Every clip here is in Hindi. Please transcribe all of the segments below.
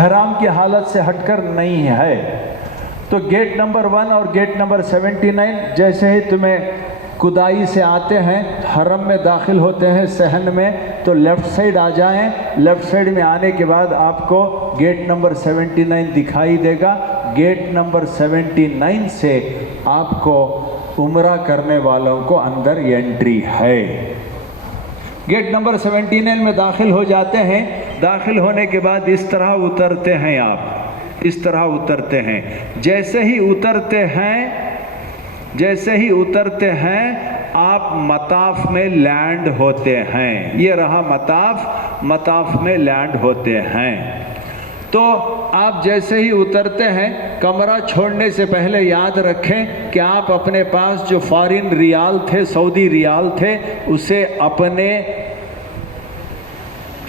हराम की हालत से हटकर नहीं है। तो गेट नंबर 1 और गेट नंबर 79 जैसे ही तुम्हें कुदाई से आते हैं, हरम में दाखिल होते हैं सहन में, तो लेफ़्ट साइड आ जाएं। लेफ़्ट साइड में आने के बाद आपको गेट नंबर 79 दिखाई देगा। गेट नंबर 79 से आपको उम्रा करने वालों को अंदर एंट्री है। गेट नंबर 79 में दाखिल हो जाते हैं। दाखिल होने के बाद इस तरह उतरते हैं, आप इस तरह उतरते हैं। जैसे ही उतरते हैं आप मताफ में लैंड होते हैं। ये रहा मताफ में लैंड होते हैं। तो आप जैसे ही उतरते हैं, कमरा छोड़ने से पहले याद रखें कि आप अपने पास जो फॉरेन रियाल थे, सऊदी रियाल थे, उसे अपने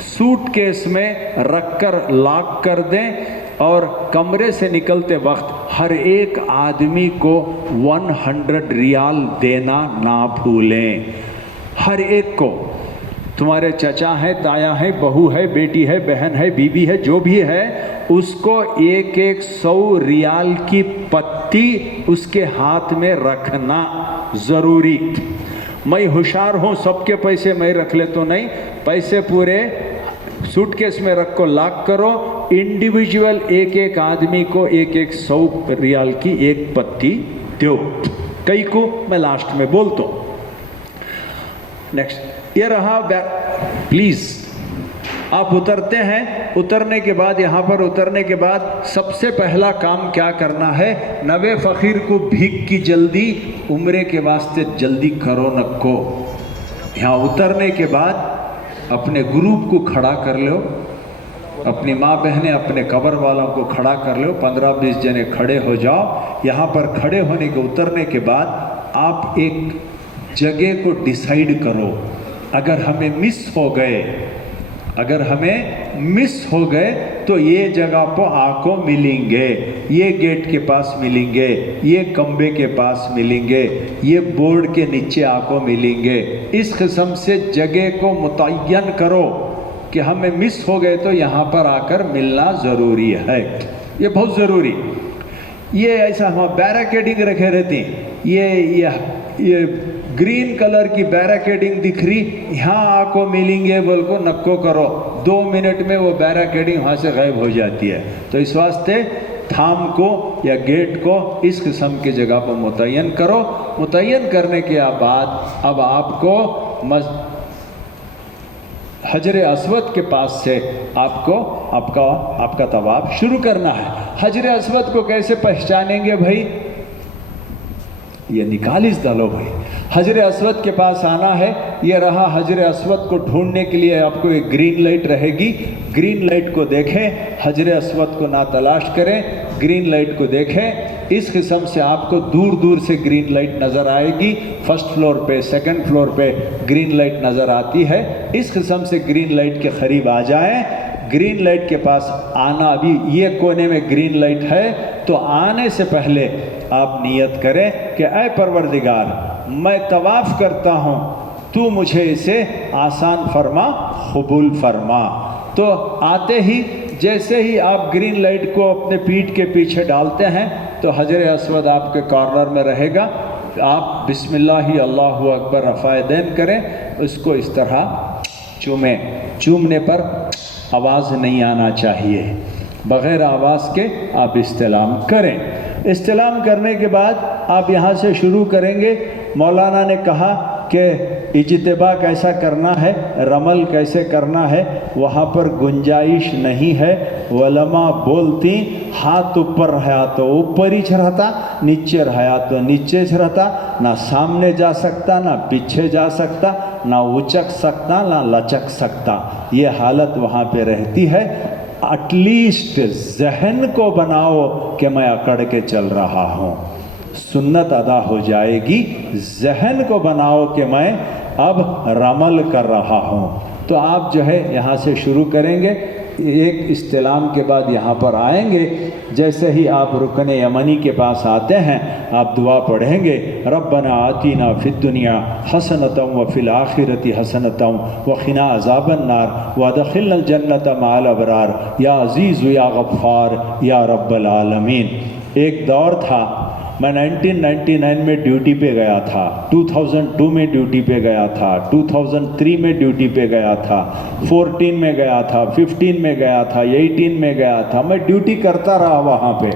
सूटकेस में रखकर लॉक कर दें। और कमरे से निकलते वक्त हर एक आदमी को 100 रियाल देना ना भूलें। हर एक को, तुम्हारे चचा हैं, ताया हैं, बहू है, बेटी है, बहन है, बीबी है, जो भी है, उसको एक 100 रियाल की पत्ती उसके हाथ में रखना ज़रूरी। मैं होशियार हूँ, सबके पैसे मैं रख ले तो नहीं, पैसे पूरे सूटकेस में रख को लॉक करो। इंडिविजुअल एक आदमी को 100 रियाल की एक पत्ती दो। कई को मैं लास्ट में बोलता हूँ। नेक्स्ट ये रहा, प्लीज़ आप उतरते हैं। उतरने के बाद, यहाँ पर उतरने के बाद सबसे पहला काम क्या करना है, नवे फ़कीर को भीख की जल्दी, उम्रे के वास्ते जल्दी करो नको। यहाँ उतरने के बाद अपने ग्रुप को खड़ा कर लो, अपनी माँ बहनें, अपने कब्र वालों को खड़ा कर लो, 15-20 जने खड़े हो जाओ। यहाँ पर खड़े होने के उतरने के बाद आप एक जगह को डिसाइड करो। अगर हमें मिस हो गए तो ये जगह पर आको मिलेंगे, ये गेट के पास मिलेंगे, ये खंबे के पास मिलेंगे, ये बोर्ड के नीचे आको मिलेंगे। इस किस्म से जगह को मुतय्यन करो कि हमें मिस हो गए तो यहाँ पर आकर मिलना ज़रूरी है। ये बहुत ज़रूरी। ये ऐसा हम बैरिकेडिंग रखे रहती, ये ग्रीन कलर की बैरिकेडिंग दिख रही, यहाँ आको मिलेंगे बोल को नक्को करो, 2 मिनट में वो बैरिकेडिंग वहाँ से गायब हो जाती है। तो इस वास्ते थाम को या गेट को इस किस्म की जगह पर मुतय्यन करो। मुतय्यन करने के बाद अब आपको हजर अस्वद के पास से आपको आपका तवाफ शुरू करना है। हजर अस्वद को कैसे पहचानेंगे भाई, ये निकालिस डालो भाई। हजर अस्वद के पास आना है। ये रहा हजर अस्वद को ढूंढने के लिए आपको एक ग्रीन लाइट रहेगी। ग्रीन लाइट को देखें, हजर अस्वद को ना तलाश करें, ग्रीन लाइट को देखें। इस किस्म से आपको दूर दूर से ग्रीन लाइट नज़र आएगी। फर्स्ट फ्लोर पे, सेकंड फ्लोर पे ग्रीन लाइट नज़र आती है। इस किस्म से ग्रीन लाइट के करीब आ जाएं। ग्रीन लाइट के पास आना, अभी ये कोने में ग्रीन लाइट है, तो आने से पहले आप नियत करें कि ऐ परवरदिगार, मैं तवाफ़ करता हूँ, तू मुझे इसे आसान फरमा, कबूल फरमा। तो आते ही, जैसे ही आप ग्रीन लाइट को अपने पीठ के पीछे डालते हैं तो हजर अस्वद आपके कॉर्नर में रहेगा। आप बिस्मिल्लाह अल्लाहु अकबर रफ़ायदैन करें, उसको इस तरह चूमें। चूमने पर आवाज़ नहीं आना चाहिए, बग़ैर आवाज़ के आप इस्तिलाम करें। इस्तिलाम करने के बाद आप यहाँ से शुरू करेंगे। मौलाना ने कहा कि इज्तिबा कैसा करना है, रमल कैसे करना है, वहाँ पर गुंजाइश नहीं है। वलमा बोलती हाथ ऊपर रहा तो ऊपर ही रहता, नीचे रहा तो नीचे रहता, ना सामने जा सकता, ना पीछे जा सकता, ना उचक सकता, ना लचक सकता। ये हालत वहाँ पे रहती है। एटलीस्ट जहन को बनाओ कि मैं अकड़ के चल रहा हूँ, सुन्नत अदा हो जाएगी। जहन को बनाओ कि मैं अब रमल कर रहा हूँ। तो आप जो है यहाँ से शुरू करेंगे। एक इस्तिलाम के बाद यहाँ पर आएंगे, जैसे ही आप रुकन यमनी के पास आते हैं आप दुआ पढ़ेंगे, रब्बना आतीना फिद दुनिया हसनतम व फिल आखिरति हसनतम व खिना अज़ाबन नार व अदखिलनल जन्नत मअल अबरार या अज़ीज़ या गफ़्फ़ार या रब्बल आलमीन। एक दौर था, मैं 1999 में ड्यूटी पे गया था, 2002 में ड्यूटी पे गया था, 2003 में ड्यूटी पे गया था, 14 में गया था, 15 में गया था, 18 में गया था, मैं ड्यूटी करता रहा वहाँ पे।